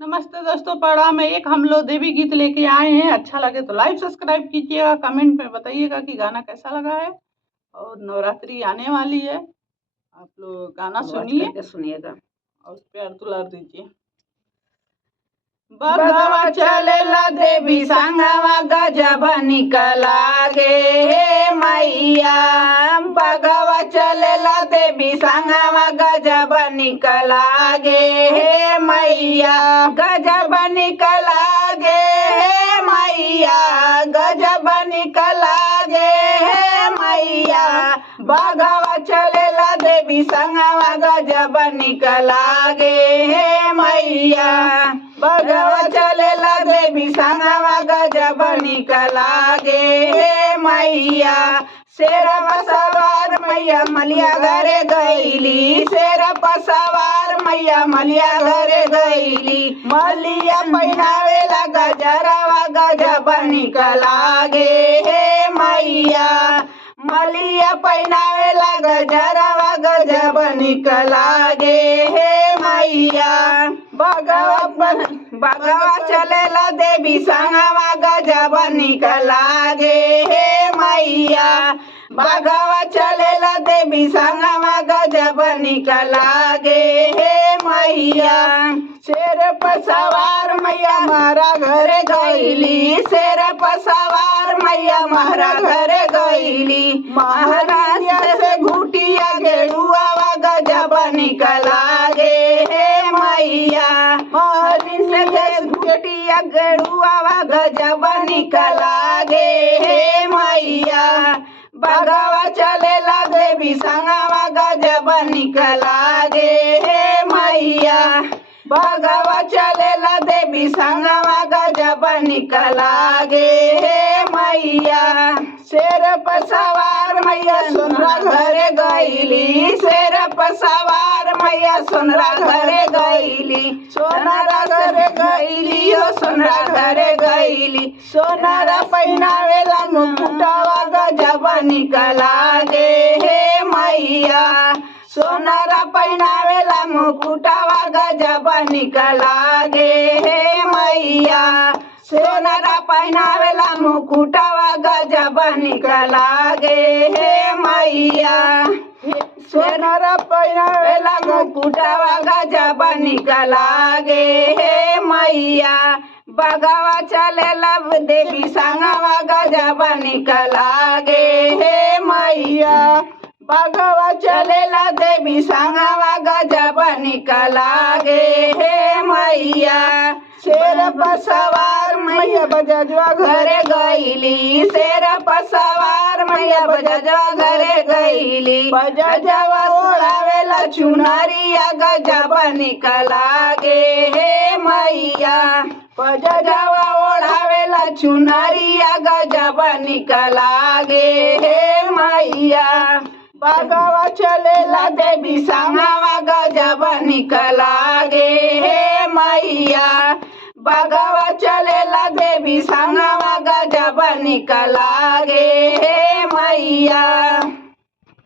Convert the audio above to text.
नमस्ते दोस्तों, प्रणाम। में एक हम लोग देवी गीत लेके आए हैं। अच्छा लगे तो लाइक सब्सक्राइब कीजिएगा, कमेंट में बताइएगा कि गाना कैसा लगा है। और नवरात्रि आने वाली है, आप लोग गाना सुनिए सुनिएगा और उस पे दुलार दीजिए। बगवा चलेला देवी संगवा गजब निकला गे हे मैया। बगवा चलेला देवी संगवा गजब निकला गे हे मैया। गजब निकला गे हे मैया। गजब निकला गे हे मैया। बगवा चलेला देवी संगवा गजब निकला गे हे मैया। बगवा चलेला देवी संगवा गजब निकला गे हे मैया। शेर पर सवार मैया मलिया घरे गईली। शेर पर सवार मैया मलिया घरे गईली। मलिया पहनावेला गजरवा गजब निकला गे हे मैया। मलिया पहनावेला गजरवा गजब निकला गे हे मैया। बगवा चलेला देवी संगवा गजब निकला गे हे मैया। बगवा चलेला देवी संगवा गजब निकला गे हे मैया। शेर पर सवार मैया मारा घरे गईली। शेर पर सवार मैया मारा घरे गईली। महाराज से घुटिया गेरुआ गजब निकला गे हे मैया। महलिन से घुटिया गेरुआ गजब निकला गे हे मैया। बगवा चलेला देवी संगवा गजब निकला गे हे मैया। बगवा चलेला देवी संगवा गजब निकला गे हे मैया। शेर पर सवार मैया सोनरा घरे गईली। शेर पर सवार मैया सोनरा घरे गईली। सोनारा घरे गईली ओ सोनरा घरे गईली। सोनारा पहनावेला मुकुटवा गजब निकला गे हे मैया। सोनारा पहनावेला मुकुटवा गजब निकला गे हे मैया। सोनारा पहनावेला मुकुटवा गजब निकला गे हे मैया। सोनारा पहनावेला मुकुटवा गजब निकला गे हे मैया। बगवा चलेला देवी संगवा गजब निकला गे हे मैया। बगवा चलेला देवी संगवा गजब निकला गे हे मैया। शेर पर सवार मैया बजजवा घरे गईली। शेर पर सवार मैया बजजवा घरे गईली। बजजवा ओढ़ावेला चुनरिया गजब निकला गे हे मैया। बजजवा ओढ़ावेला चुनरिया गजब निकला गे हे मैया। बगवा चलेला देवी संगवा गजब निकला गे हे मैया। बगवा चलेला देवी संगवा गजब निकला गे हे मैया।